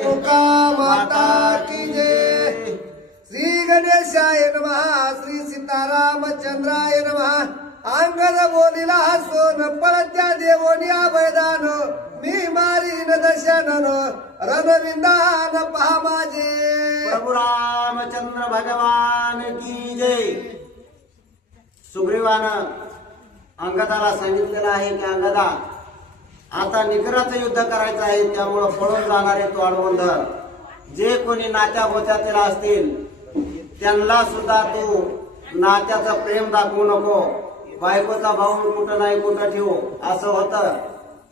रेणुका माता की जय. श्री गणेशाय नमः. श्री सीतारामचंद्राय नमः. अंगद बोलिला सोन पळत्या देवोनिया बैदान मी मारीन दशनन रणविंदान पहा माझे. प्रभु रामचंद्र भगवान की जय. सुग्रीवानं अंगदाला सांगितलेलं आहे की अंगदा, आता निकराचं युद्ध करायचं आहे, त्यामुळं पळून जाणारे तो अडवंधर जे कोणी नात्या बोत्यातील असतील त्यांना सुद्धा तू नात्याचं प्रेम दाखवू नको. बायकोचा भाऊ कुठं नाही कुठं ठेवू असं होतं.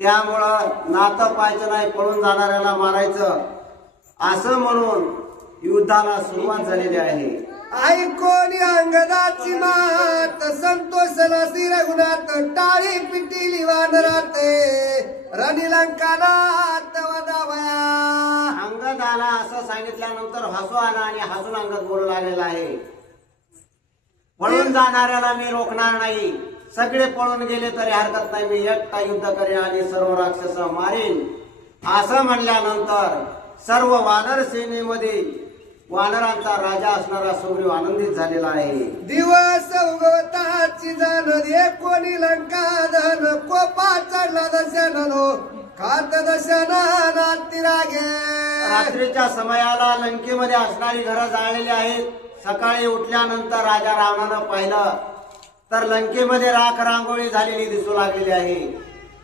त्यामुळं नातं पाहायचं नाही, पळून जाणाऱ्याला मारायचं असं म्हणून युद्धाला सुरुवात झालेली आहे. ऐकोनी अंगदाची मात संतोषला श्री रघुनाथ टाळी पिटिली वानरात रणिलंकानात वदावया. अंगदाला असं सांगितल्यानंतर हसू आला आणि हसून अंगद बोलू लागलेला आहे, पळून जाणाऱ्याला मी रोखणार नाही. सगळे पळून गेले तरी हरकत नाही, मी एकटा युद्ध करेन आणि सर्व राक्षस मारेन. असं म्हणल्यानंतर सर्व वानर सेनेमध्ये वानरांचा राजा असणारा सुग्रीव आनंदित झालेला आहे. दिवस उगवताची जाण कोणी लंका धन कोपा चढला दशनो खात दशना तिरागे. रात्रीच्या समयाला लंकेमध्ये असणारी घरं जाळलेली आहेत. सकाळी उठल्यानंतर राजा रावणानं पाहिलं तर लंकेमध्ये राख रांगोळी झालेली दिसू लागलेली आहे.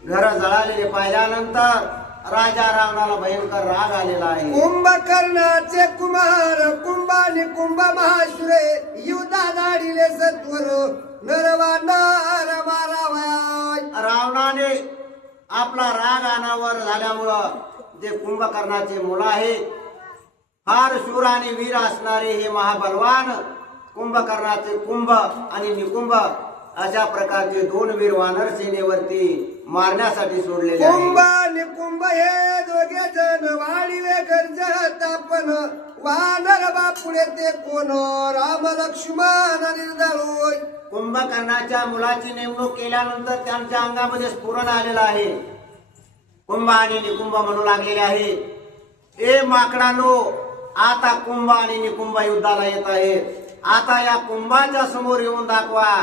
घरं जळालेली पाहिल्यानंतर राजा रावणाला भयंकर राग आलेला आहे. कुंभकर्णाचे कुमार कुंभानी कुंभ महाशुरे युद्धा दाढीले सत्वर नरवानर मारावया. रावणाने आपला राग अनावर झाल्यामुळं जे कुंभकर्णाचे मुलं आहेत, फार शूर आणि वीर असणारे हे महाबलवान कुंभकर्णाचे कुंभ आणि निकुंभ अशा प्रकारचे दोन वीर वानर सेनेवरती मारण्यासाठी सोडलेले कुंभ निकुंभ हे दोघे जण वाढीवे गरजत आपण वानर बापुडे ते कोण राम लक्ष्मण निर्दळोय. कुंभकर्णाच्या मुलाची नेमणूक केल्यानंतर त्यांच्या अंगामध्ये स्फुरण आलेलं आहे. कुंभ आणि निकुंभ म्हणू लागलेले आहे, ए माकडांनो, आता कुंभ आणि निकुंभ युद्धाला येत आहेत. आता या कुंभाच्या समोर येऊन दाखवा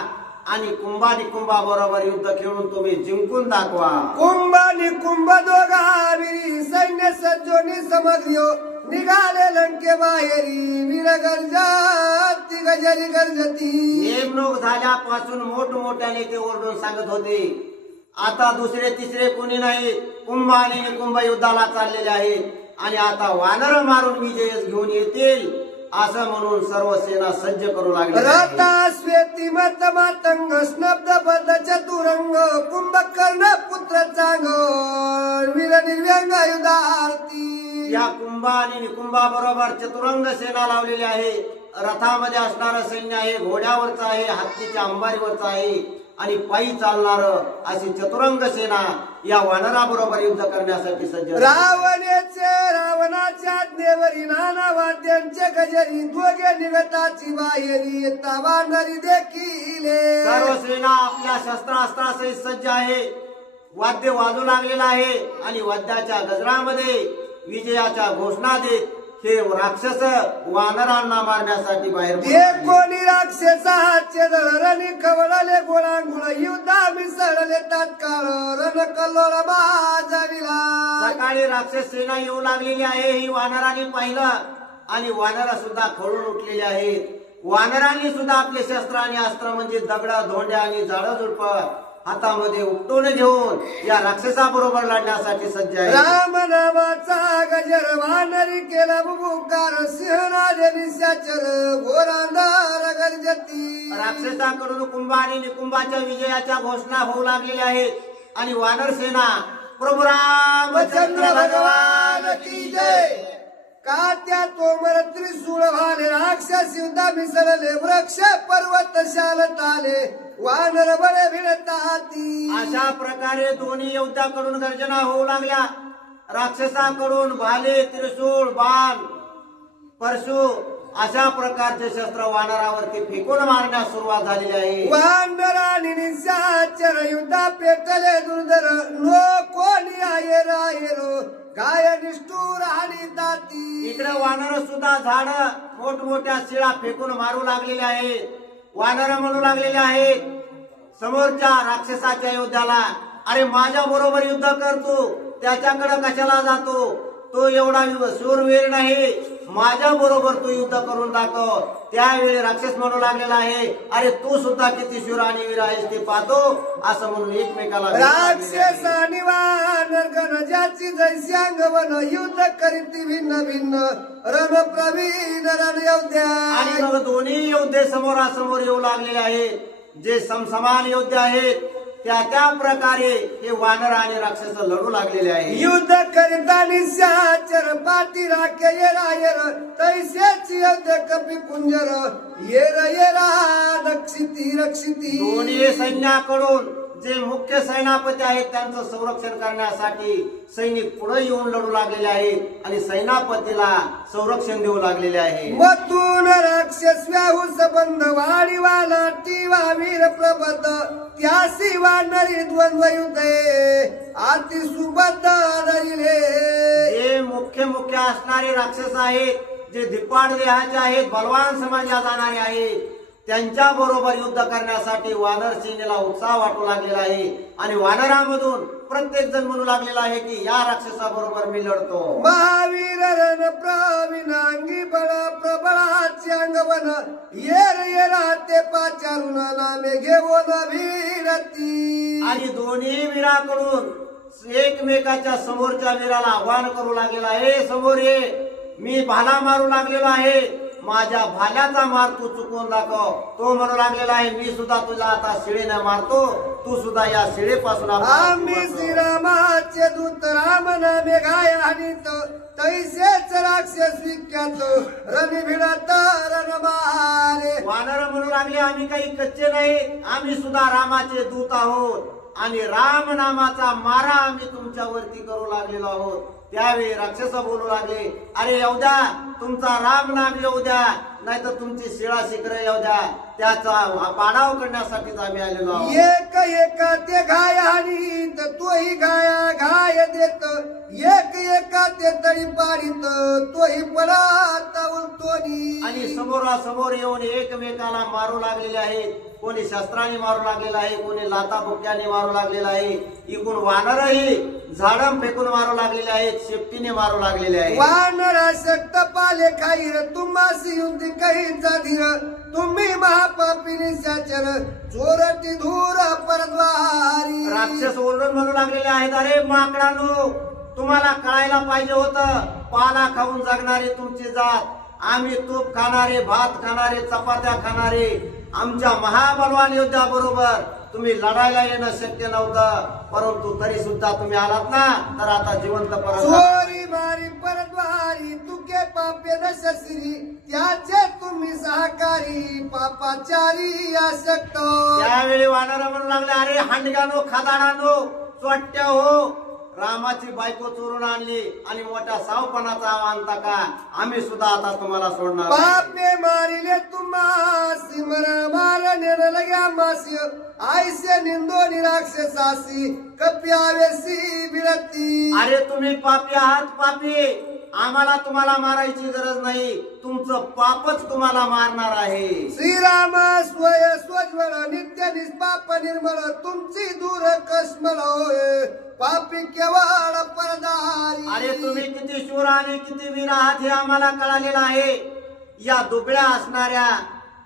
आणि कुंभा निकुंभा बरोबर युद्ध खेळून तुम्ही जिंकून दाखवा. कुंभ निकुंभ दोघा वीरी सैन्य सज्जोनी समग्रियो निघाले लंके बाहेरी वीर गर्जती गजरी गर्जती. नेमणूक झाल्यापासून मोठमोठ्याने ते ओरडून सांगत होते, आता दुसरे तिसरे कोणी नाही, कुंभ आणि निकुंभ युद्धाला चाललेले आहेत आणि आता वानर मारून विजय घेऊन येतील असं म्हणून सर्व सेना सज्ज करू लागली. रता श्वेती मत मातंग स्नब्ध बद्ध चतुरंग कुंभकर्ण पुत्र चांग वीर निर्व्यंग युधार्थी. या कुंभ आणि निकुंभा बरोबर चतुरंग सेना लावलेली आहे. रथामध्ये असणारं सैन्य आहे, घोड्यावरचं आहे, हत्तीच्या अंबारीवरचं आहे आणि पायी चालणार अशी चतुरंग सेना या वानरा बरोबर युद्ध करण्यासाठी सज्ज. रावणाच्या देवरी नाना वाद्यांचे गजरी दोघे निघताची बाहेरी येता वानरी देखील. सर्व सेना आपल्या शस्त्रास्त्रासहित सज्ज आहे. वाद्य वाजू लागलेलं आहे आणि वाद्याच्या गजरामध्ये विजयाच्या घोषणा देत हे राक्षस वानरांना मारण्यासाठी बाहेर. कोणी राक्षसाचे रणी कवळले गोळांगुळ युद्धा मिसळले तात्काळ रण कल्लोळ बाजाविला. सकाळी राक्षस सेना येऊ लागलेली आहे, ही वानरांनी पाहिलं आणि वानर सुद्धा खळून उठलेले आहेत. वानरांनी सुद्धा आपले शस्त्र आणि अस्त्र म्हणजे दगड धोंड्या आणि झाडं झुडप हातामध्ये उपटून घेऊन या राक्षसाबरोबर लढण्यासाठी सज्ज आहे. राम नामाचा गजर वानरी केला बुबुकार सिंहनादे निशाचर घोरांधार गर्जती. राक्षसाकडून कुंभ आणि निकुंभाच्या विजयाच्या घोषणा होऊ लागलेल्या आहेत आणि वानर सेना प्रभु रामचंद्र भगवान की जय. का त्या तोमर त्रिशूळ भाले राक्षस युद्धा मिसळले वृक्ष पर्वत शालत आले वानर बळे भिडताती. अशा प्रकारे दोन्ही योद्ध्याकडून गर्जना होऊ लागल्या. राक्षसाकडून भाले, त्रिशूळ, बाण, परशु अशा प्रकारचे शस्त्र वानरावरती फेकून मारण्यास सुरुवात झालेली आहे. वानर आणि निशाचर युद्धा पेटले दुर्धर नो कोणी आहे राहिलो काय निष्ठुर आणि तात इकडे वानर सुद्धा झाड मोठमोठ्या शिळा फेकून मारू लागलेले आहेत. वानर म्हणू लागलेले आहेत समोरच्या राक्षसाच्या योद्ध्याला, अरे माझ्या बरोबर युद्ध करतो, त्याच्याकडे कशाला जातो, तो एवढा शूरवीर नाही, माझ्या बरोबर तू युद्ध करून दाखव. त्यावेळी राक्षस म्हणू लागलेला आहे, अरे तू सुद्धा किती शूर आणि वीर आहेस ते पाहतो, असं म्हणून एकमेकाला राक्षस आणि वानर गणजाची जैसी अंगवन युद्ध करीत भिन्न भिन्न रण प्रवीण रणयोद्ध्या. आणि मग दोन्ही योद्धे समोरासमोर येऊ लागलेले आहेत. जे समसमान योद्धे आहेत त्या प्रकारे हे वानर आणि राक्षस लढू लागलेले आहे. युद्ध करिता निशाचर पाठी राखे ये रायर तैसेच युद्ध कपी कुंजर येरा रक्षिती रक्षिती. दोन्ही सैन्याकडून जे मुख्य सेनापती आहेत त्यांचं संरक्षण करण्यासाठी सैनिक पुढे येऊन लढू लागलेले आहेत आणि सेनापतीला संरक्षण देऊ लागलेले आहे. मथून राक्षस व्याहू संबंध वाडीवाला टीवा वीर प्रबद त्यासी वानरी द्वंद्व युद्धे आती सुबद्ध आदरिले. जे मुख्य असणारे राक्षस आहेत, जे धिप्पाड देहाचे आहेत, बलवान समजल्या जाणारे आहेत, त्यांच्या बरोबर युद्ध करण्यासाठी वानर सेनेला उत्साह वाटू लागलेला आहे. आणि वानरामधून प्रत्येक जण म्हणू लागलेला आहे की या राक्षसाबरोबर मी लढतो. महावीर रण प्रविनांगी बळा प्रबळाचे अंगवन येरा ते पाचारून नामे घेऊन वीरती. आणि दोन्ही वीराकडून एकमेकाच्या समोरच्या वीराला आव्हान करू लागलेला आहे, समोर ये, मी भाला मारू लागलेला आहे, माझ्या भाल्याचा मार तू चुकवून दाखव. तो म्हणू लागलेला आहे, मी सुद्धा तुला आता शिळेने मारतो, तू सुद्धा या शिळेपासून आम्ही श्रीरामाचे दूत राम नामे गाय हानीत तैसेच राक्षस विख्यात रण भिडत रण मारे. वानर म्हणू लागले, आम्ही काही कच्चे नाही, आम्ही सुद्धा रामाचे दूत आहोत आणि राम नामाचा मारा आम्ही तुमच्यावरती करू लागलेलो आहोत. त्यावेळी राक्षस बोलू लागले, अरे येऊ द्या, तुमचा राम नाम येऊ द्या, नाही तर तुमची शिळा शिखर येऊ द्या, त्याचा पाडाव करण्यासाठीच आम्ही आलेलो आहोत. एक ते गाय हानीत तोही घाय देत एक ते तळी पाडीत तोही पडात उलटोनी. आणि समोरासमोर येऊन एकमेकाला मारू लागलेले आहेत. कोणी शस्त्राने मारू लागलेला आहे, कोणी लाता बुक्क्याने मारू लागलेला आहे. इकडून वानरही झाडम फेकून मारू लागलेले आहेत, शेपटीने मारू लागलेले आहेत. वानरा शक्त पाले खाईर तुम्हासी युद्ध कहीचा धीर तुम्ही महापापी निशाचर चोरटी धूर परद्वारी. राक्षस ओरडून म्हणू लागलेले आहेत, अरे माकडांनो, तुम्हाला कळायला पाहिजे होतं, पाला खाऊन जगणारी तुमची जात, आम्ही तूप खाणारे, भात खाणारे, चपात्या खाणारे, आमच्या महाबलवान योद्ध्या बरोबर तुम्ही लढायला येणं शक्य नव्हतं, परंतु तरी सुद्धा तुम्ही आलात ना, तर आता जिवंत परत. चोरी मारी परद्वारी तुके पापे नशस्त्री त्याचे तुम्ही सहकारी पापाचारी आसक्त. त्यावेळी वानर म्हणू लागले, अरे हांडगानो, खादाडानो, चोट्ट्या हो, रामाची बायको चोरून आणली आणि मोठ्या सावपणाचा आणता का, आम्ही सुद्धा आता तुम्हाला सोडणार. पापे मारिले तुम्हासी मरा मार लग्या मासी आयसे निंदो निराक्षसासी कप्यावेसी विरती. अरे तुम्ही पापी आहात, पापी, आम्हाला तुम्हाला मारायची गरज नाही, तुमचं पापच तुम्हाला मारणार आहे. श्रीराम स्वय स्वज्वळ नित्य निष्पाप निर्मळ तुमची दूर कश्मल होय पापी केवळ परदारी. अरे तुम्ही किती शूर आणि किती वीर आहात हे आम्हाला कळालेलं आहे. या दुबळ्या असणाऱ्या,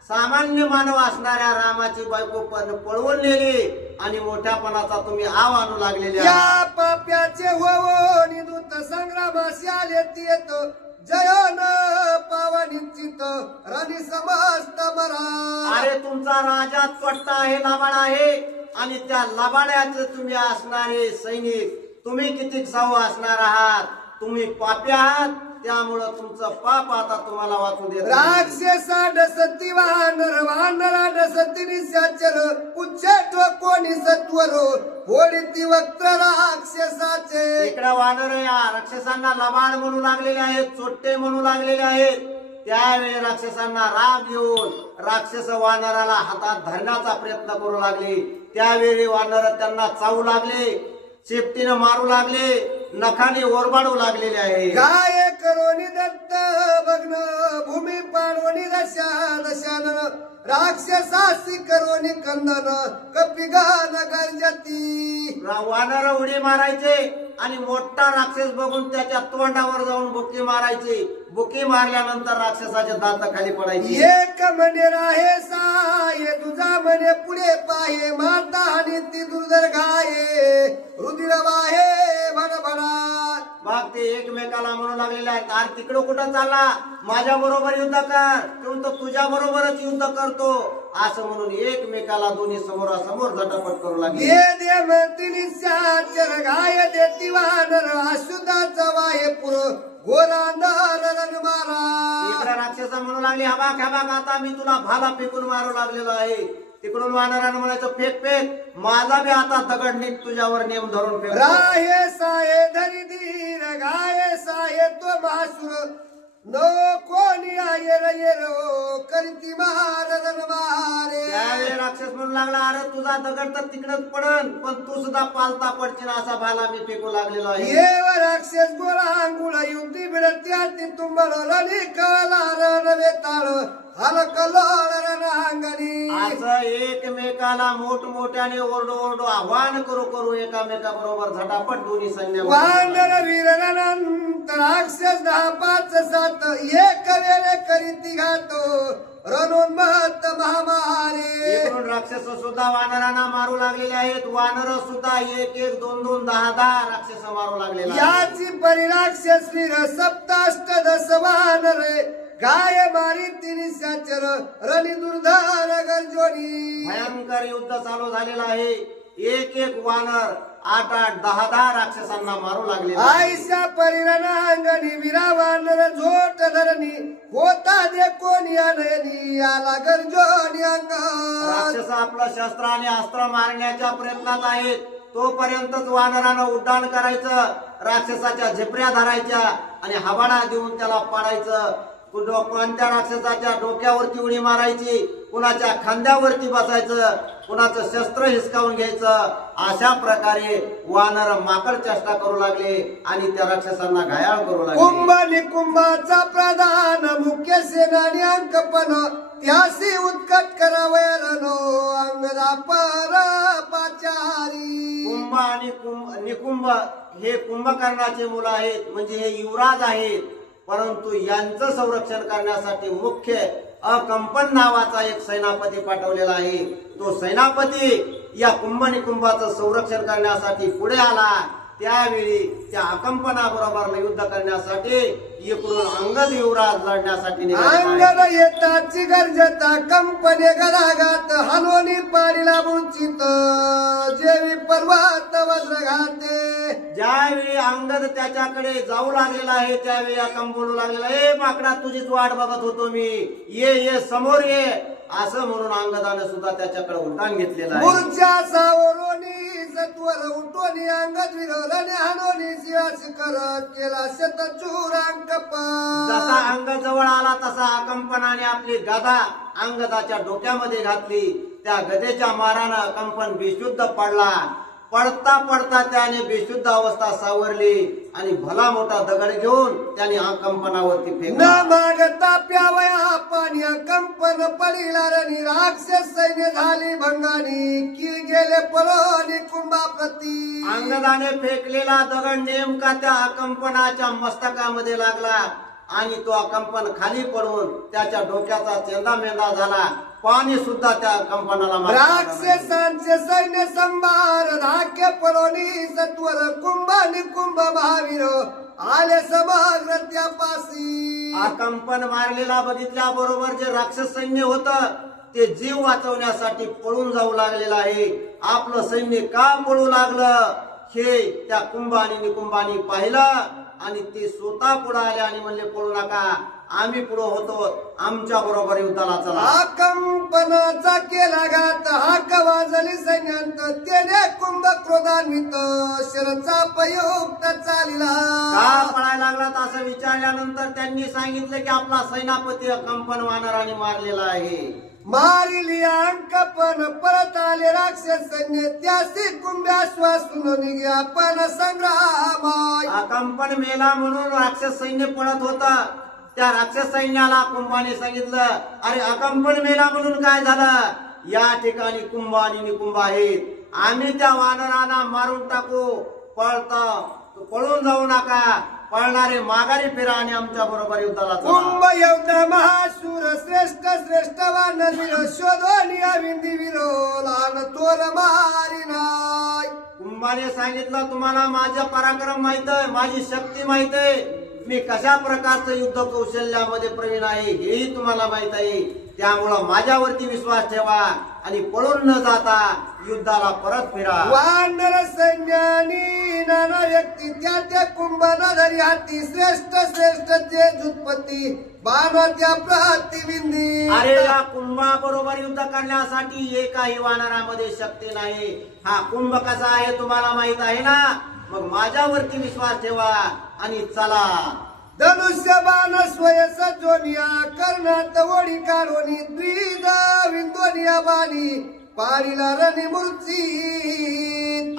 सामान्य मानव असणाऱ्या रामाची बायको पळवून नेली आणि मोठ्यापणाचा तुम्ही आव आणू लागलेले आहात. या पाप्याचे हो निदूत संग्रामाशी आले येत जय न पावा निश्चित रणी समस्त मरा. अरे तुमचा राजा चोट्टा आहे, लबाड आहे, आणि त्या लबाड्याचे तुम्ही असणारे सैनिक, तुम्ही किती साऊ असणार आहात, तुम्ही पापी आहात, त्यामुळं तुमचं पाप आता तुम्हाला वाचू देत. राक्षसा डसती वानर वानरा डसती निशाचर उच्चेठ कोणी सत्वर होडी वक्त्र राक्षसाचे. इकडे वानर या राक्षसांना लबाड म्हणू लागलेले आहेत, चोट्टे म्हणू लागलेले आहेत. त्यावेळी राक्षसांना राग येऊन राक्षस वानराला हातात धरण्याचा प्रयत्न करू लागले. त्यावेळी वानर त्यांना चावू लागले, शेपटीनं मारू लागले. नखाने ओरबाडू लागलेले आहे. गाय करोनी दत्त भग्न भूमी पाडवणी दशा दशानन राक्षसासी करोनी कंदन कपिगान गर्जती. वानर उडी मारायचे आणि मोठा राक्षस बघून त्याच्या तोंडावर जाऊन बुकी मारायची. बुकी मारल्यानंतर राक्षसाचे दात खाली पडायचे. एक म्हणे राहे साये तुझा म्हणे पुढे पाहे माता आणि ती दुर्धर गाये रुधिर वाहे भडभडा. मग ते एकमेकाला म्हणू लागलेले आहेत, अरे तिकडं कुठं चालला, माझ्या बरोबर युद्ध कर, तो तुझ्या बरोबरच युद्ध करतो असं म्हणून एकमेकाला दोन्ही समोरासमोर झटापट करू लागले. दे म्हणती चार गाय देती वानर अशुद्धाचा वाहे पुर घोरांदर मारा. इकडे राक्षसा म्हणू लागले, हा बाग आता मी तुला भाला फेकून मारू लागलेलो आहे. तिकडून वानरानं म्हणायचं फेक फेक, माझा बी आता दगड नीट तुझ्यावर नेम धरून फेक. राहे साये धरी धीर गाये साये तो मासुर नो कोणी आये रो करती महारदन मारे. त्यावेळी राक्षस म्हणू लागला, अरे तुझा दगड तर तिकडच पडन, पण तू सुद्धा पालता पडशील असा भाला मी फेकू लागलेलो आहे. येव राक्षस गोळा अंगुळ युद्धी बिडत्या ती तुंबळ रणी कळला रणवे ताळ हलकलोळ रणहांगणी. असं एकमेकाला मोठमोठ्याने ओरडू आव्हान करू एकामेकाबरोबर झटापट दोन्ही सैन्य. वानर वीर अनंत राक्षस 10 5 7 एक वेळे करीती घातो रणोन्मत्त महामारे. इकडून राक्षस सुद्धा वानरांना मारू लागलेले आहेत. वानर सुद्धा 1 1 2 2 10 10 राक्षस मारू लागलेले आहेत. याची परिराक्षस वीर सप्ताष्ट दश वानरे गाय मारी तिनी साचर रणी दुर्धर गर्जोनी. भयंकर युद्ध चालू झालेलं आहे. 1 1 वानर 8 8 10 10 राक्षसांना मारू लागले. आईसा परिरणा अंगणी विरा वानर झोट धरणी होता दे कोणी आलनी आला गर्जोनी अंग. राक्षस आपलं शस्त्र आणि अस्त्र मारण्याच्या प्रयत्नात आहेत. तोपर्यंतच वानरानं उड्डाण करायचं, राक्षसाच्या झेपऱ्या धरायच्या आणि हवाडा देऊन त्याला पाडायचं. कोणत्या राक्षसाच्या डोक्यावरती उडी मारायची, कुणाच्या खांद्यावरती बसायचं, कुणाचं शस्त्र हिसकावून घ्यायचं. अशा प्रकारे वानर माकड चेष्टा करू लागले आणि त्या राक्षसांना घायाळ करू लागले. कुंभ निकुंभाचा प्रधान मुख्य सेनानी अंकपन त्यासी उत्कट करावयानो अंगदा पर पाचारी. कुंभ आणि निकुंभ हे कुंभकर्णाचे मुलं आहेत, म्हणजे हे युवराज आहेत. परंतु यांचं संरक्षण करण्यासाठी मुख्य अकंपन नावाचा एक सेनापती पाठवलेला आहे. तो सेनापती या कुंभ निकुंभाचं संरक्षण करण्यासाठी पुढे आला. त्यावेळी त्या अकंपनाबरोबर युद्ध करण्यासाठी इकडून अंगद युवराज लढण्यासाठी अंगद येताची गरजता कंपने गडागात हलोनी पाडीला बुंचित जेवी पर्वत वज्र घाते. ज्यावेळी अंगद त्याच्याकडे जाऊ लागलेला आहे त्यावेळी अकंप बोलू लागलेला, ए माकडा तुझीच वाट बघत होतो मी, ये समोर ये असं म्हणून अंगदाने सुद्धा त्याच्याकडे उड्डाण घेतलेलं आहे. मूर्छा सावरोनी सत्वर उठोनी अंगद विरोधने हनोनी शिवास कर केला शतचूर अंकप. जसा अंगद जवळ आला तसा अकंपनाने आपली गदा अंगदाच्या डोक्यामध्ये घातली. त्या गदेच्या मारानं अकंपन बेशुद्ध पडला. पडता पडता त्याने बेशुद्ध अवस्था सावरली आणि भला मोठा दगड घेऊन त्याने अकंपनावरती न फेकला. मागता प्यावया पाणी कंपन पडिला रणी राक्षस सैन्य झाली भंगानी की गेले पळोनी कुंभाप्रती. अंगदाने फेकलेला दगड नेमका त्या अकंपनाच्या मस्तकामध्ये लागला आणि तो अकंपन खाली पडून त्याच्या डोक्याचा चेंदामेंदा झाला. पाणी सुद्धा त्या कंपनाला. राक्षसांचे सैन्य संभार धाक्य पळोनी सत्वर कुंभ निकुंभ महावीर आले समग्र त्यापासी. अकंपन मारलेला बघितल्या बरोबर जे राक्षस सैन्य होतं ते जीव वाचवण्यासाठी पळून जाऊ लागलेलं आहे. आपलं सैन्य का पळू लागलं हे त्या कुंभ आणि निकुंभानी पाहिलं आणि ते स्वतः पुढे आले आणि म्हणले पळू नका, आम्ही पुढे होतो, आमच्या बरोबर युद्धाला चला. कंपनाचा केला घात हाक वाजली सैन्यांत त्याने कुंभ क्रोधान्वित शरचा पयुक्त चालिला. का पळायला लागलात असं विचारल्यानंतर त्यांनी सांगितलं की आपला सेनापती कंपन वानराने मारलेला आहे. मारिली अंक पण परत आले राक्षस सैन्य त्यासी कुंभ्याश्वासून निघ्या पण संग्रामाय. कंपन मेला म्हणून राक्षस सैन्य पळत होता. त्या राक्षस सैन्याला कुंभाने सांगितलं, अरे अकंपन मेला म्हणून काय झालं? या ठिकाणी कुंभ आणि निकुंभ आहेत. आम्ही त्या वानरांना मारून टाकू. पळून जाऊ नका. पळणारे माघारी फिरा आणि आमच्या बरोबर युद्धाला कुंभ चला. येवता महासूर श्रेष्ठ श्रेष्ठ वानवीर शोधोनिया विंदी विरोलान तोर मारिनाय. कुंभाने सांगितलं, तुम्हाला माझा पराक्रम माहित आहे, माझी शक्ती माहित आहे, मी कशा प्रकारचं युद्ध कौशल्यामध्ये प्रवीण आहे हेही तुम्हाला माहित आहे. त्यामुळं माझ्यावरती विश्वास ठेवा आणि पळून न जाता युद्धाला परत फिरा. वानर सैन्यानी नाना व्यक्ती त्या त्या कुंभाना धरी हाती श्रेष्ठ श्रेष्ठ ते जुत्पत्ती बाणा त्या प्रतिबिंदी. अरे या कुंभाबरोबर युद्ध करण्यासाठी एकाही वानरामध्ये शक्ती नाही. हा कुंभ कसा आहे तुम्हाला माहित आहे ना. मग माझ्यावरती विश्वास ठेवा आणि चला. धनुष्य बाण स्वय सजोनिया कर्णात ओढी काढोनी द्विध विंदोनिया बाणी पाडीला रणी मूर्ती.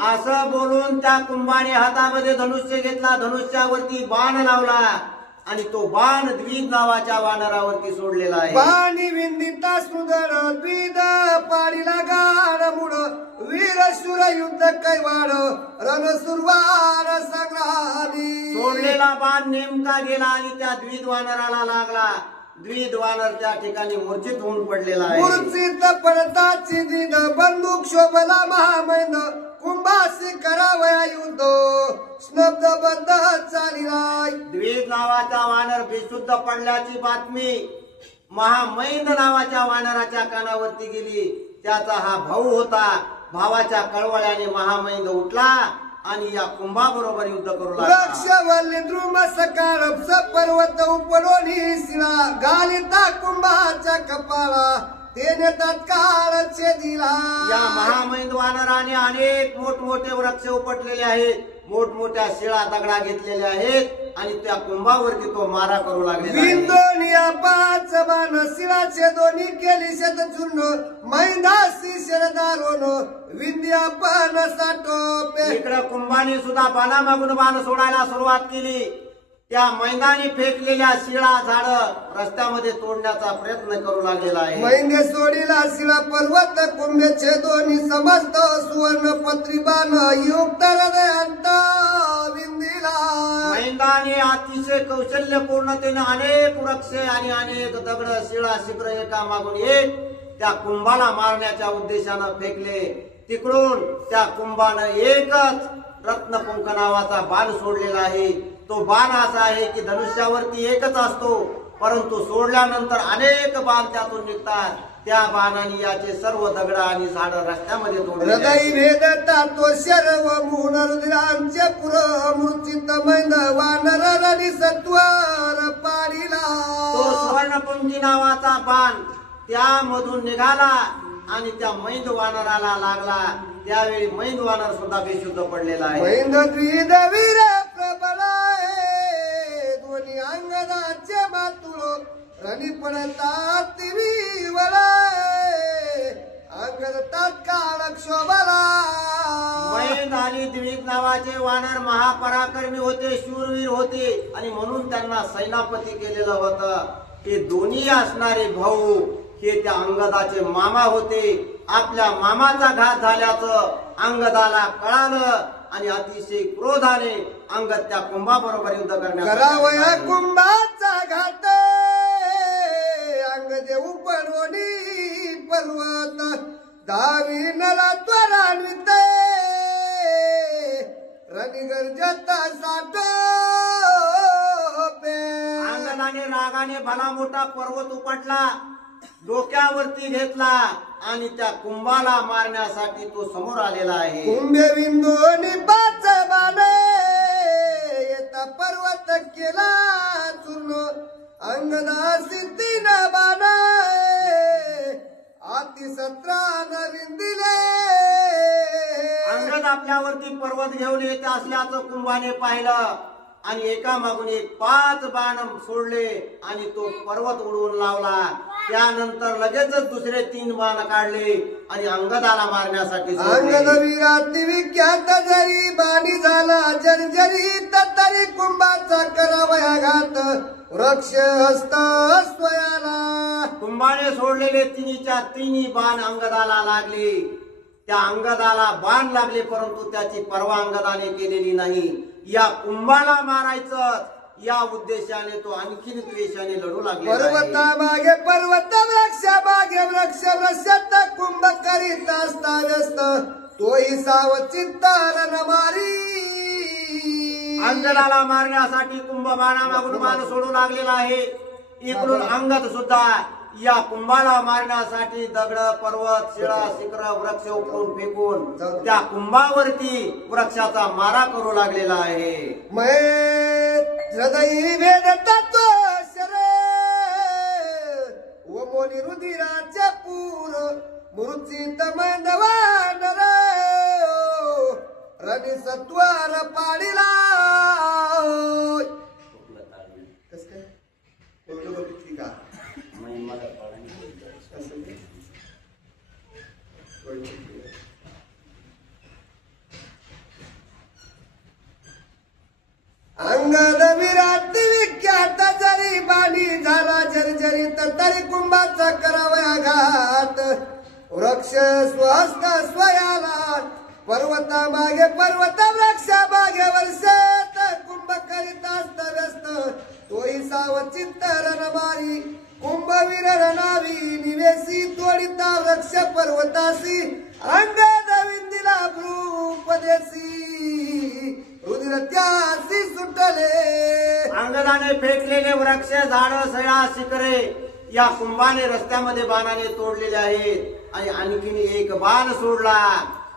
असं बोलून त्या कुंभाने हातामध्ये धनुष्य घेतला, धनुष्यावरती बाण लावला आणि तो बाण द्विज नावाच्या वानरावरती सोडलेला आहे. बाणी विंदिता सुंदर द्विध पाडीला गाड मुड वीर शूर युद्ध कैवाड रणसुरवार संग्रामी. सोडलेला बाण नेमका गेला आणि त्या द्विज वानराला लागला. द्विज वानर त्या ठिकाणी मूर्छित होऊन पडलेला आहे. मूर्छित पडताची दिद बंदूक शोभला महामैंद कुंभासी करावया युद्ध स्नब्धबद्ध चालिराय. द्विज नावाचा वानर बेशुद्ध पडल्याची बातमी महामैंद नावाच्या वानराच्या कानावरती गेली. त्याचा हा भाऊ होता. भावाच्या कळवळ्याने महामैंद उठला आणि या कुंभाबरोबर युद्ध करू लागला. वृक्षवल्ली द्रुम सकाळ पर्वत उपडोनी शिळा गालिता कुंभाच्या कपाळा तेने तत्काळ छेदिला. या महामैंद वानराने अनेक मोठमोठे वृक्ष उपटलेले आहेत, मोठमोठ्या शिळा दगडा घेतलेल्या आहेत आणि त्या कुंभावरती तो मारा करू लागले. विंदोनिया पाच बाण शिळाचे दोन्ही केली शतचूर्ण मैंदासी शरदारोन विद्या पण साठोपे. इकडे कुंभाने सुद्धा बाणामागून बाण सोडायला सुरुवात केली. त्या मैदानी फेकलेल्या शिळा झाड रस्त्यामध्ये तोडण्याचा प्रयत्न करू लागलेला आहे. मैंदे सोडीला शिळा पर्वत कुंभेचे दोन्ही समस्त सुवर्ण पत्री बाण युक्त हृदयांत विंदिला. मैदानी अतिशय कौशल्यपूर्णतेने अनेक वृक्ष आणि अनेक दगड शिळा शिखर एकामागून एक त्या कुंभाला मारण्याच्या उद्देशानं फेकले. तिकडून त्या कुंभानं एकच रत्नपुंक नावाचा बाण सोडलेला आहे. तो बाण असा आहे की धनुष्यावरती एकच असतो, परंतु सोडल्यानंतर अनेक बाण त्यातून निघतात. त्या बाणाने याचे सर्व दगड आणि झाड रस्त्यामध्ये तोडले. हृदय भेदता तो शर्व मुहून रुद्रांचे पुर मूर्छित मैंद वानर रणी सत्वर पाडीला. तो सुवर्णपुंजी नावाचा बाण त्यामधून निघाला आणि त्या मैंद वानराला लागला. त्यावेळी मैंद वानर सुद्धा बेशुद्ध पडलेला आहे. मैंद द्विध वीर प्रबळ दोन्ही अंगदाचे मातुळ रणी पडतात अंगद तात्काळ क्षोभला. मैंद आणि द्विज नावाचे वानर महापराक्रमी होते, शूरवीर होते आणि म्हणून त्यांना सेनापती केलेलं होतं. हे दोन्ही असणारे भाऊ हे त्या अंगदाचे मामा होते. आपल्या मामाचा घात झाल्याचं अंगदाला कळालं आणि अतिशय क्रोधाने अंगद त्या कुंभाबरोबर युद्ध करावया कुंभाचा घात अंगदे उपडोनी पर्वत दहावी नला त्वरान्वित रणी गरजता साठो. अंगदाने रागाने भला मोठा पर्वत उपटला, डोक्यावरती घेतला आणि त्या कुंभाला मारण्यासाठी तो समोर आलेला आहे. कुंभे बिंदूनी पाच बाणे येता पर्वत केला चूर्ण अंगदासी तीन बाणे अति सत्रान विंदिले. अंगद आपल्यावरती पर्वत घेऊन येत असल्याचं कुंभाने पाहिलं आणि एका मागून एक 5 बाण सोडले आणि तो पर्वत उडवून लावला. त्यानंतर लगेचच दुसरे 3 बाण काढले आणि अंगदाला मारण्यासाठी सोडले. अंगद वीराती विख्यात जरी बाणी झाला जर्जरीत तरी कुंभाचा करावया घात वृक्ष हस्त स्वयाला. कुंभाने सोडलेले तिन्हीच्या तिन्ही बाण अंगदाला लागले. त्या अंगदाला बाण लागले परंतु त्याची पर्वा अंगदाने केलेली नाही. या कुंभाला मारायचं या उद्देशाने तो आणखीन द्वेषाने लढू लागले. पर्वता मागे पर्वत वृक्ष मागे वृक्ष वृक्षात कुंभ करीत असता व्यस्त तोही सावचित्त रणमारी. अंगदाला मारण्यासाठी कुंभ बाणामागून बाण सोडू लागलेला आहे. इकडून अंगद सुद्धा या कुंभाला मारण्यासाठी दगड पर्वत शिळा शिखर वृक्ष उपटून फेकून त्या कुंभावरती वृक्षाचा मारा करू लागलेला आहे. हृदयी भेद तत्व शरे व मोनी रुधिराचे पूर मूर्छित मानवा नर रणी सत्वार पाडिला. कस काय बोललो ठीक आहे. अंगद विराट विख्यात जरी बाणी झाला जर्जरीत तरी कुंभाचा करावया घात वृक्ष स्वहस्त स्वयाला. पर्वता मागे पर्वत वृक्ष मागे वर्षात कुंभ करीत असत व्यस्त तोही सावचित्त रणमारी. कुंभवीर रणावी निवेसी तोडिता वृक्ष पर्वतासी अंगद विंदिला भ्रूपदेसी रुधिर त्यासी सुटले. अंगदाने फेकलेले वृक्ष झाड सळा शिखरे या कुंभाने रस्त्यामध्ये बाणाने तोडलेले आहेत आणि आणखीन एक बाण सोडला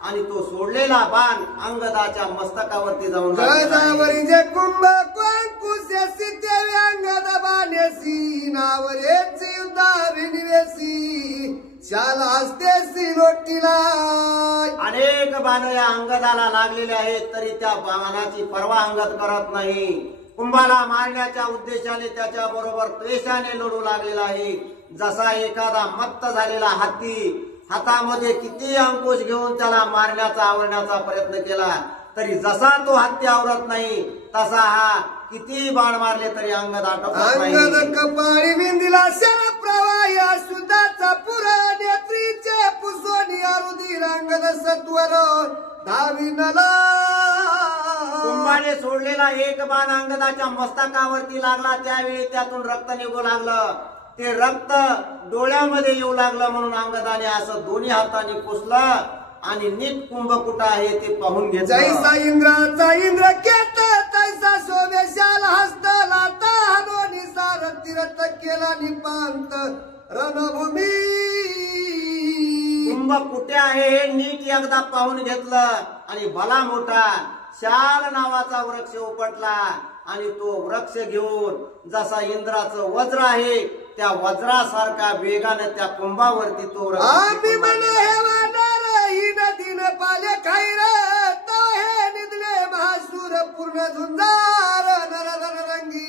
आणि तो सोडलेला बाण अंगदाच्या मस्तकावरती जाऊन गजावरी जे कुंभ कुंकुशेसी ते अंगद बाणेसी नावरेची युद्धाभिनिवेसी शाला हस्तेसी लोटीला. अनेक बाण या अंगदाला लागलेले आहेत तरी त्या बाणाची पर्वा अंगद करत नाही. कुंभाला मारण्याच्या उद्देशाने त्याच्या बरोबर द्वेषाने लढू लागलेला आहे. जसा एखादा मत्त झालेला हत्ती हातामध्ये किती अंकुश घेऊन त्याला मारण्याचा आवरण्याचा प्रयत्न केला तरी जसा तो हत्ती आवरत नाही तसा हा किती बाण मारले तरी अंगद आटोपत नाही. अंगद कपाळी विंदिला शर प्रवाह सुदाचा पुरा नेत्रीचे पुसोनी रुधिर अंगद सत्वर धाविनला. कुंभाने सोडलेला एक बाण अंगदाच्या मस्तकावरती लागला. त्यावेळी त्यातून रक्त निघू लागलं. ते रक्त डोळ्यामध्ये येऊ लागलं म्हणून अंगदाने असं दोन्ही हाताने पुसलं आणि नीट कुंभ कुठं आहे ते पाहून घेतलं. जैसा इंद्राचा इंद्र केत तैसा सोमेशाला हस्त लाता हनोनी सार तीरथ केला निपांत रणभूमी. कुंभ कुठे आहे हे नीट एकदा पाहून घेतलं आणि भला मोठा शाल नावाचा वृक्ष उपटला आणि तो वृक्ष घेऊन जसा इंद्राचं वज्र आहे त्या वज्रासारखा वेगाने त्या कुंभावरती तो आम्ही म्हणे हे वानर ही नदीनं पाले खाईर तो हे निधले महासूर पूर्ण झुंजार नररंगी.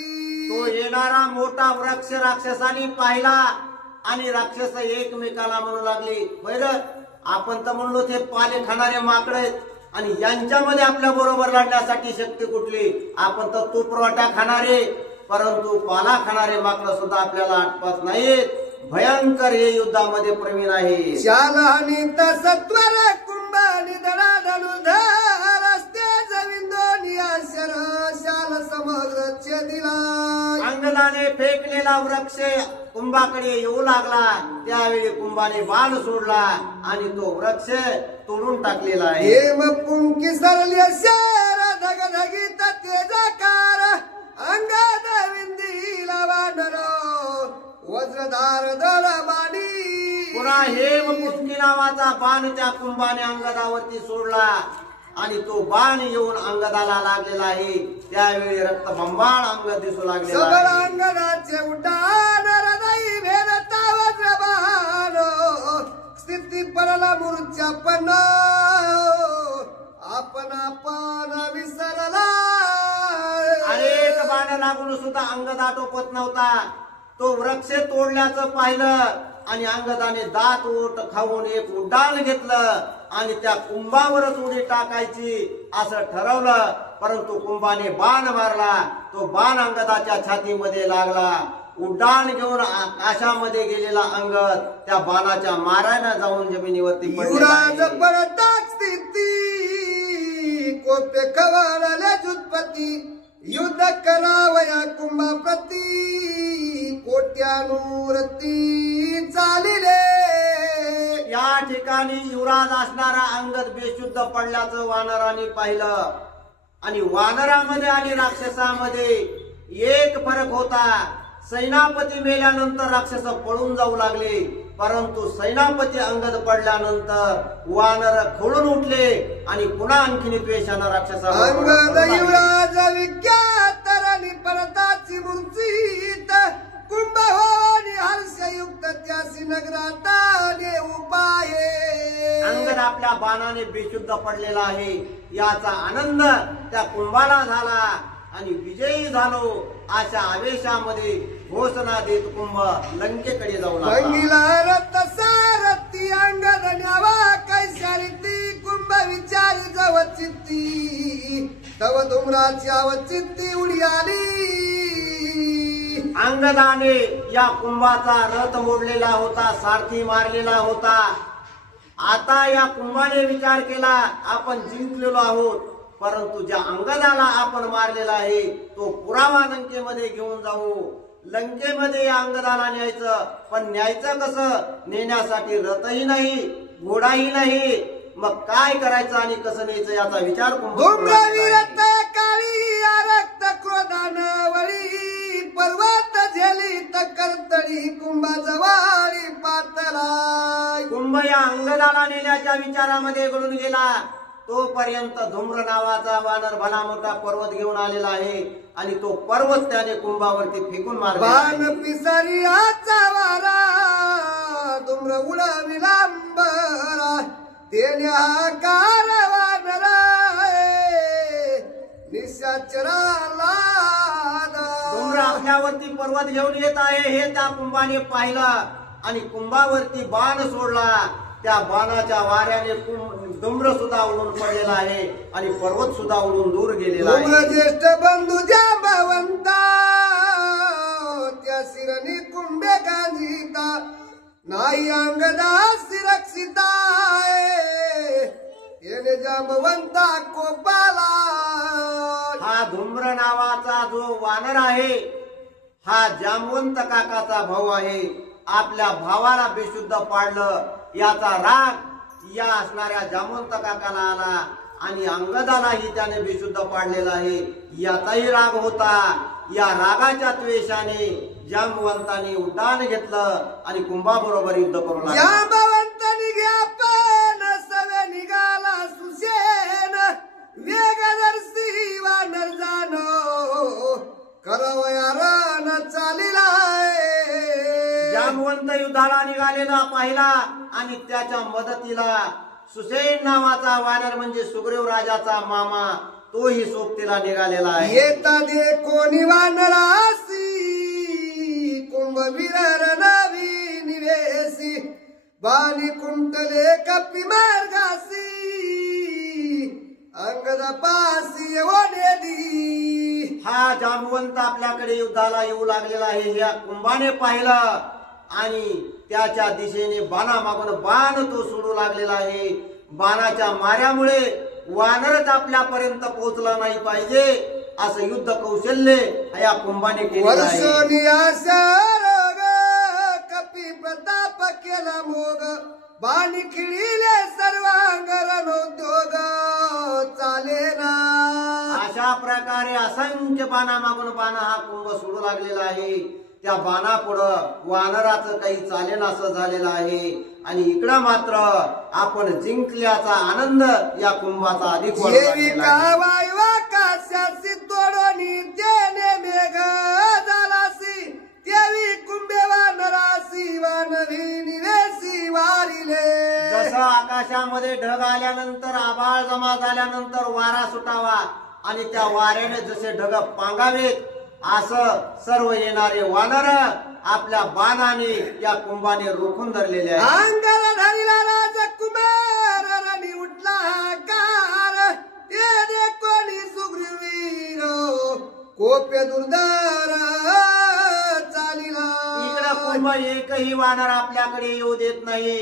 तो येणारा मोठा वृक्ष राक्षसाने पाहिला आणि राक्षस एकमेकाला म्हणू लागले बर आपण तर म्हणलो ते पाले खाणारे माकड आहेत आणि यांच्यामध्ये आपल्या बरोबर लढण्यासाठी शक्ती कुठली. आपण तर तो पुरवठा खाणारे परंतु पाला खाणारे माकड सुद्धा आपल्याला आटपत नाहीत. भयंकर हे युद्धामध्ये प्रवीण आहे. शालहानी सत्वर कुंभ निधडा धनुधर असते जविंदोनिया शर शाल समग्र छेदिला. अंगदाने फेकलेला वृक्ष कुंभाकडे येऊ लागला. त्यावेळी कुंभाने बाण सोडला आणि तो वृक्ष तोडून टाकलेला आहे. हेम पुंकी सरले शर धगधगीत तेजकार अंगद विंदीला वानर वज्रधार दळबाणी. पुन्हा हेम पुंकी नावाचा बाण त्या कुंभाने अंगदावरती सोडला आणि तो बाण येऊन अंगदाला लागलेला आहे. त्यावेळी रक्तबंबाळ अंग दिसू लागले. सबळ अंगदाचे उड्डाण हृदयी भेदता वज्रबाण स्थिती परला मूर्छा पण आपण विसरला. अनेक बाण लागून सुद्धा अंगद आटोपत नव्हता. तो वृक्ष तोडल्याचं पाहिलं आणि अंगदाने दात ओट खाऊन एक उड्डाण घेतलं आणि त्या कुंभावरच उडी टाकायची असं ठरवलं. परंतु कुंभाने बाण मारला. तो बाण अंगदाच्या छातीमध्ये लागला. उड्डाण घेऊन आकाशामध्ये गेलेला अंगद त्या बाणाच्या मारायला जाऊन जमिनीवरती युवराज पडला. परताच स्थिती कोपे कवाळले जुत्पती युद्ध करावया कुंभाप्रती कोट्यानुरती चालिले. या ठिकाणी युवराज असणारा अंगद बेशुद्ध पडल्याचं वानरांनी पाहिलं. आणि वानरामध्ये आणि राक्षसामध्ये एक फरक होता. सेनापती मेल्यानंतर राक्षस पळून जाऊ लागले, परंतु सेनापती अंगद पडल्यानंतर वानर खोडून उठले आणि पुन्हा आणखीन द्वेषानं अंगद राक्षसा युवराज विख्यात आणि परताची मूर्तीत कुंभ हो आणि हर्षयुक्त त्यासी नगरात उपाये. अंगद आपल्या बाणाने बेशुद्ध पडलेला आहे याचा आनंद त्या कुंभाला झाला आणि विजयी झालो अशा आवेशामध्ये घोषणा देत कुंभ लंकेकडे जाऊ लागला. भंगीला रथ सारथी अंगद न्यावा कैशारिती कुंभ विचारी जव चित्ती तव धुमराची अवचित्ती उडी आली. अंगदाने या कुंभाचा रथ मोडलेला होता, सारथी मारलेला होता. आता या कुंभाने विचार केला आपण जिंकलेलो आहोत, परंतु ज्या अंगदाला आपण मारलेला आहे तो पुरावा लंकेमध्ये घेऊन जाऊ. लंकेमध्ये या अंगदाला न्यायचं, पण न्यायचं कसं? नेण्यासाठी रथही नाही, घोडाही नाही. मग काय करायचं आणि कसं न्यायचं याचा विचार धूम्रवीरत काळी रक्त क्रोधानं वळी पर्वत झेलीत करतळी कुंभा जवाळी पातळाय. कुंभ या अंगदाला नेण्याच्या विचारामध्ये गळून गेला. तोपर्यंत धूम्र नावाचा वानर भला मोठा पर्वत घेऊन आलेला आहे आणि तो पर्वत त्याने कुंभावरती फेकून मारला. बाण पिसारियाचा वारा धूम्र उडविला अंबरा तेल्या कारवानरा निशाचराला धूम्र आपल्यावरती पर्वत घेऊन येत आहे हे त्या कुंभाने पाहिलं आणि कुंभावरती बाण सोडला. त्या बाणाच्या वाऱ्याने धूम्र सुद्धा उडून पडलेला आहे आणि पर्वत सुद्धा उडून दूर गेलेला आहे. ज्येष्ठ बंधू जांबवंता त्या शिरणी कुंभे गांजीता नाही अंगदा सुरक्षिता येणे जांबवंता कोपाला. हा धूम्र नावाचा जो वानर आहे हा जांबवंत काकाचा भाऊ आहे. आपल्या भावाला बेशुद्ध पाडलं याचा राग या असणाऱ्या जांबवंत काकाला आला आणि अंगदालाही त्याने बेशुद्ध पाडलेला आहे याचाही राग होता. या रागाच्या द्वेषाने जांबवंताने उड्डाण घेतलं आणि कुंभाबरोबर युद्ध करू लागला. जांबवंत निघ्या पण सवे निघाला सुसेन वेगदर्शी वानर जानो करवया रण चालिला. जांबवंत युद्धाला निघालेला पाहिला आणि त्याच्या मदतीला सुसेन नावाचा वानर म्हणजे सुग्रीव राजाचा मामा तोही सोबतीला निघालेला आहे. येता दे कोणी वानरासी कुंभवीर नवी निवेसी बाली कुंटले कपी मार्गासी अंगद पासी ओढेली. हा जांबवंत आपल्याकडे युद्धाला येऊ लागलेला आहे या कुंभाने पाहिलं आणि त्याच्या दिशेने बाणामागून बाण तो सोडू लागलेला आहे. बाणाच्या माऱ्यामुळे वानरच आपल्यापर्यंत पोहोचला नाही पाहिजे असं युद्ध कौशल्य या कुंभाने केलेलं आहे. कपी प्रताप केला मोग बाणी खिळीले सर्वांगरणोद्योग चाले ना. अशा प्रकारे असंख्य बाणामागून बाण हा कुंभ सोडू लागलेला आहे. त्या बाणापुढं वानराचं काही चालेन असं झालेलं आहे आणि इकडं मात्र आपण जिंकल्याचा आनंद या कुंभाचा अधिक वाढलेला आहे. तोडोनी तेने मेघ झालासी तेवी कुंभे वानरासी वानरी निवेसी वारिले. जसं आकाशामध्ये ढग आल्यानंतर आभाळ जमा झाल्यानंतर वारा सुटावा आणि त्या वाऱ्याने जसे ढग पांगावेत असं सर्व येणारे वानर आपल्या बाणाने या कुंभाने रोखून धरलेले आहे. अंगाला धरिला राजकुमार रणी उठला हाकार येणे कोणी सुग्रीवीर कोप्य दुर्धर चालिला. इकडं कुंभ एकही वानर आपल्याकडे येऊ देत नाही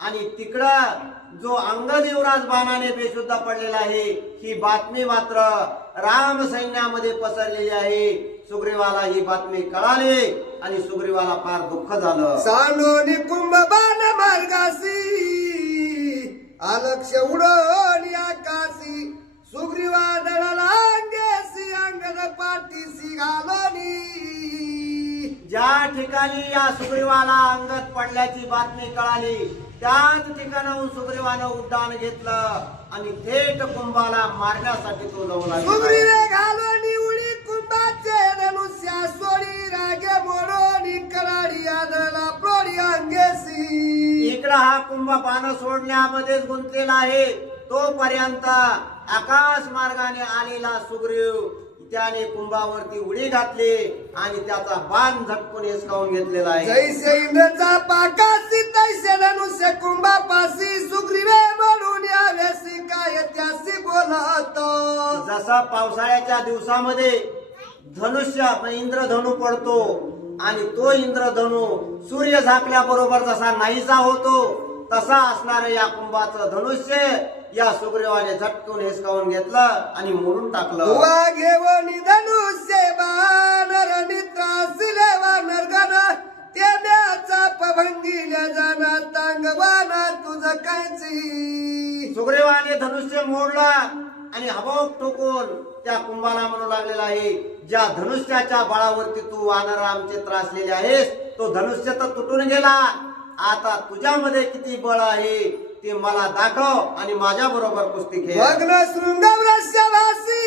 आणि तिकडं जो अंगद युवराज बाणाने बेशुद्ध पडलेला आहे ही बातमी मात्र राम सैन्यामध्ये पसरलेली आहे. सुग्रीवाला ही बातमी कळाली आणि सुग्रीवाला फार दुःख झालं. सांडोनी कुंभ बाण मार्गासी अलक्ष उडोनी आकाशी सुग्रीवा दळाला अंगेसी अंगद पाठीसी घालोनी. ज्या ठिकाणी या सुग्रीवाला अंगद पडल्याची बातमी कळाली त्याच ठिकाणाहून सुग्रीवानं उड्डाण घेतलं आणि थेट कुंभाला मारण्यासाठी तो जाऊ लागला. सुग्रीवे घालोनी उडी कुंभाचे धनुष्या सोडी रागे मोडोनी कराडी आदळला प्रोडी अंगेसी. इकडं हा कुंभ बाण सोडण्यामध्येच गुंतलेला आहे. तोपर्यंत आकाश मार्गाने आलेला सुग्रीव त्याने कुंभावरती उडी घातली आणि त्याचा बाण झटकून हिसकावून घेतलेला आहे. जैसे इंद्रचा पाकासी तैसे धनुष्य कुंभापासी सुग्रीवे म्हणून यावेसी काय त्यासी बोलत. जसा पावसाळ्याच्या दिवसामध्ये धनुष्य इंद्रधनु पडतो आणि तो इंद्रधनु सूर्य झाकल्याबरोबर जसा नाहीसा होतो तसा असणारं या कुंभाचं धनुष्य या सुग्रीवाने झटकून हिसकावून घेतलं आणि मोडून टाकलं. हुआ घेवनी धनुष्य बाणर नित्रासिले वानर गण तेम्याचा पभंगिल्या जाना तांगवाना तुझ कायची. सुग्रीवाने धनुष्य मोडला आणि हबोक ठोकून त्या कुंभाला म्हणू लागलेला आहे ज्या धनुष्याच्या बळावरती तू वानर आमचे त्रासलेले आहेस तो धनुष्य तर तुटून गेला. आता तुझ्यामध्ये किती बळ आहे ते मला दाखव आणि माझ्या बरोबर कुस्ती खेळ. भग्न शृंगवृक्षवासी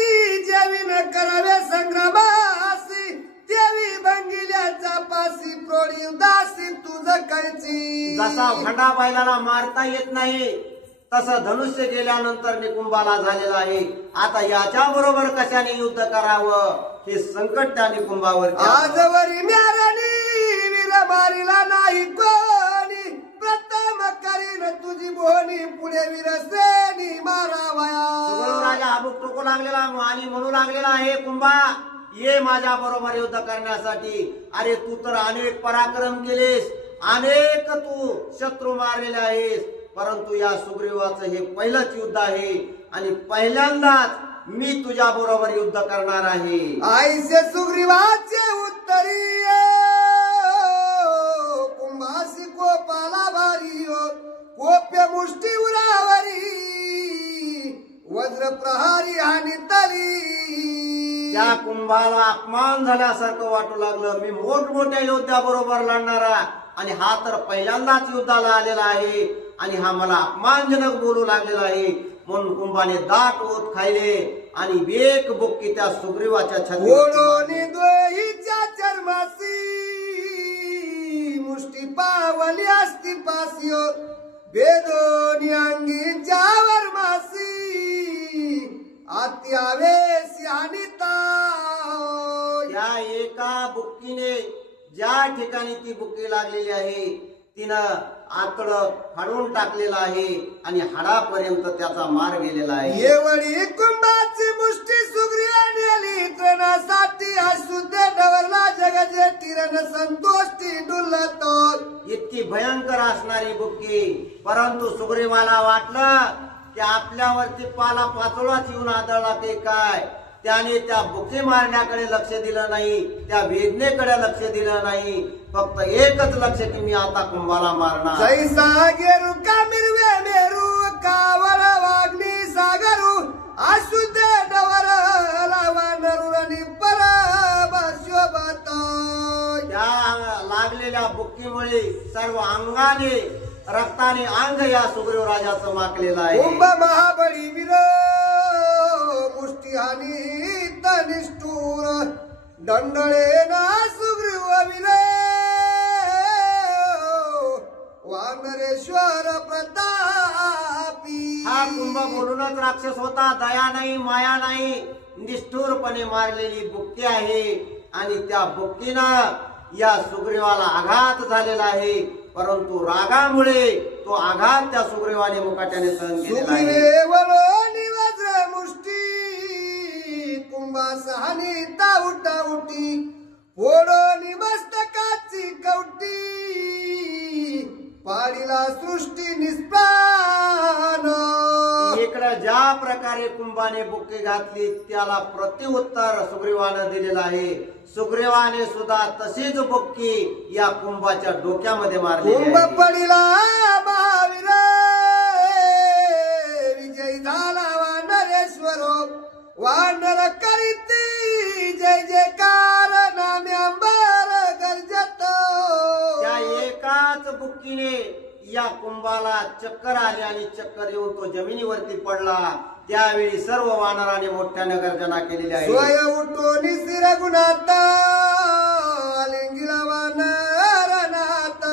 जेवी न करावे संग्रामासी देवी भंगिल्याचा पासी प्रोडी उदासी तुझ कायची. जसा भंडा बैलाला मारता येत नाही तसं धनुष्य गेल्यानंतर निकुंभाला झालेला आहे. आता याच्या बरोबर कशाने युद्ध करावं हे संकट त्या निकुंभावर. आजवरी म्यारानी वीर मारिला नाही कोणी प्रथम करीन तुझी बोनी पुढे वीरसेनी मारावया. राजा हाबूक टोकू लागलेला आणि म्हणू लागलेला आहे कुंभा ये माझ्या बरोबर युद्ध करण्यासाठी. अरे तू तर अनेक पराक्रम केलेस अनेक तू शत्रू मारलेले आहेस परंतु या सुग्रीवाचं हे पहिलंच युद्ध आहे आणि पहिल्यांदाच मी तुझ्या बरोबर युद्ध करणार आहे. आईसे सुग्रीवाचे उत्तरी कुंभासी कोपाला भारी कोप्य मुष्टी उरावरी वज्र प्रहारी आणि तली. त्या कुंभाला अपमान झाल्यासारखं वाटू लागलं. मी मोठमोठ्या योद्ध्याबरोबर लढणारा आणि हा तर पहिल्यांदाच युद्धाला आलेला आहे आणि हा मला अपमानजनक बोलू लागलेला आहे. म्हणून कुंभाने दाट ओत खायले आणि एक बुक्की त्या सुग्रीवाच्या ओढोनी दोहीच्या चर्मासी मुष्टी पावली असती पासियो बेदोनी अंगीच्यावर मासी अत्यावेशी आणि या एका बुक्कीने ज्या ठिकाणी ती बुक्की लागलेली आहे तिनं आतडं फाडून टाकलेलं आहे आणि हाडापर्यंत त्याचा मार गेलेला आहे. एवढी कुंभाची मुष्टी सुग्रीवाने आली त्रणासाठी असुदे डवरला जगाचे किरण संतोष्टी डुलतो. इतकी भयंकर असणारी बुक्की परंतु सुग्रीवाला वाटलं की आपल्यावरती पाला पाचोळाच येऊन आदळला ते काय. त्याने त्या बुक्की मारण्याकडे लक्ष दिलं नाही त्या वेदनेकडे लक्ष दिलं नाही फक्त एकच लक्ष की मी आता कुंभाला मारणार. जैसा गेरू का मिरवे मेरू कावळ वाग्नी सागरू असुदे डवर लावानरू आणि परमशोभत. त्या लागलेल्या बुक्कीमुळे सर्व अंगाने रक्ताने अंग या सुग्रीव राजाचं माकलेलं आहे. कुंभ महाबळी वीर मुष्टी हानी तनिष्ठूर दंडळे ना सुग्रीव वीर वानरेश्वर प्रतापी. हा कुंभ बोलूनच राक्षस होता. दया नाही माया नाही निष्ठुरपणे मारलेली बुक्की आहे. आणि त्या बुक्कीनं या सुग्रीवाला आघात झालेला आहे, परंतु रागामुळे तो आघात त्या सुग्रीवाने मुकाट्याने सहन केलेला आहे. सुग्रीवलोनी वज्र मुष्टी कुंभास हानी ताउटाउटी फोडोनी मस्तकाची कवटी पाडीला सृष्टी निष्प्राण. इकडे ज्या प्रकारे कुंभाने बुक्की घातली त्याला प्रत्युत्तर सुग्रीवाने दिलेलं आहे. सुग्रीवाने सुद्धा तशीच बुक्की या कुंभाच्या डोक्यामध्ये मारली. कुंभ पडिला महावीर विजय झाला वानरेश्वर वानर करीती जय जयकार नामे अंबर गर्जत. त्या एकाच बुक्कीने या कुंभाला चक्कर आली आणि चक्कर येऊन तो जमिनीवरती पडला. त्यावेळी सर्व वानराने मोठ्याने गर्जना केलेली आहे. स्वय उठून सिर गुणात लिंगिला वानरनाथ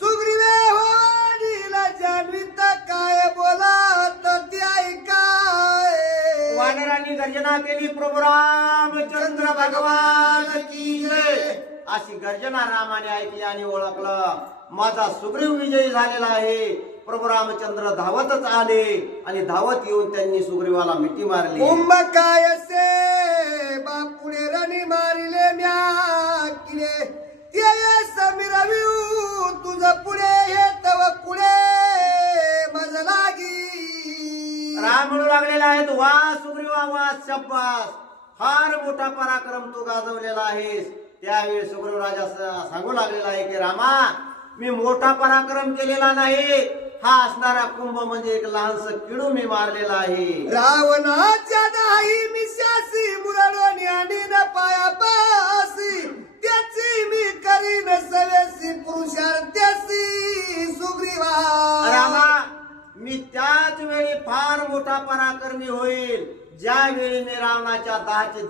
सुग्रीवे होडीला जाणवीत काय बोलात ते ऐकाय. वानरांनी गर्जना केली, प्रभू रामचंद्र भगवान की जय अशी गर्जना रामाने ऐकली आणि ओळखलं माझा सुग्रीव विजयी झालेला आहे. प्रभू रामचंद्र धावतच आले आणि धावत येऊन त्यांनी सुग्रीवाला मिठी मारली. कुंभ काय से बापुडे रणी मारिले म्या किडे ते समीर विऊ तुझ पुढे हे तव पुढे मज लागी. राम म्हणू लागलेला आहे, वा सुग्रीवा वा शब्बास, फार मोठा पराक्रम तू गाजवलेला आहेस. त्यावेळी सुग्रीव राजा सांगू लागलेला आहे की रामा, मी मोठा पराक्रम केलेला नाही, हा असणारा कुंभ म्हणजे एक लहानस किडू मी मारलेला आहे. रावणाच्या दाही मिशासी मुरडोनी आणि न पायापासी त्याची मी करीन सवेसी पुरुषार्थ्यासी सुग्रीवा. रामा, मी त्याच वेळी फार मोठा पराक्रमी होईल ज्या वेळी मी रावणाच्या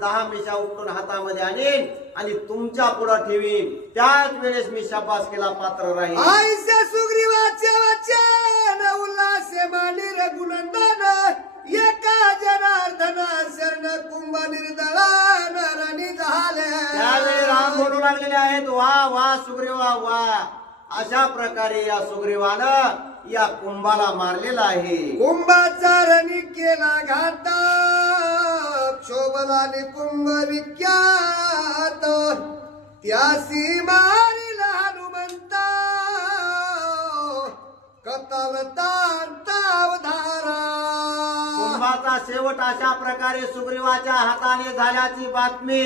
10 मिशा उपटून हातामध्ये आणीन आणि तुमच्या पुढे ठेवीन. त्याच वेळेस मी शाबासकीला पात्र राहील. आईच्या सुग्रीवाच्या वचन उल्हासे मानी रघुनंदन एका जनार्दन शरण कुंभ निर्दळान रणी झाले. त्यावेळी राम म्हणू लागलेले आहेत, वा वा सुग्रीवा वा. अशा प्रकारे या सुग्रीवानं या कुंभाला मारलेला आहे. कुंभाचा रणी केला घाता क्षोभला कुंभ विख्यात त्यासी मारिला हनुमंता कतवतावधारा. कुंभाचा शेवट अशा प्रकारे सुग्रीवाच्या हाताने झाल्याची बातमी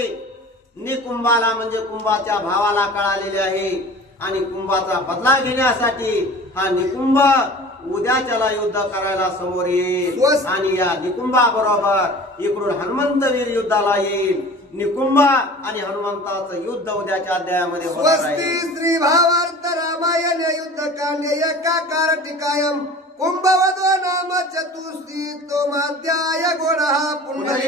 निकुंभाला म्हणजे कुंभाच्या भावाला कळालेली आहे आणि कुंभाचा बदला घेण्यासाठी हा निकुंभ उद्याच्याला युद्ध करायला समोर येईल आणि या निकुंभा बरोबर इकडून हनुमंतवीर युद्धाला येईल. निकुंभ आणि हनुमंताचं युद्ध उद्याच्या अध्यायामध्ये होणार आहे. स्वस्ती श्री भावार्थ रामायण युद्ध कांडे एकाकार टिकायम कुंभवदो नाम चतुस्ती तो माध्याय गोड हा पुंडलिक.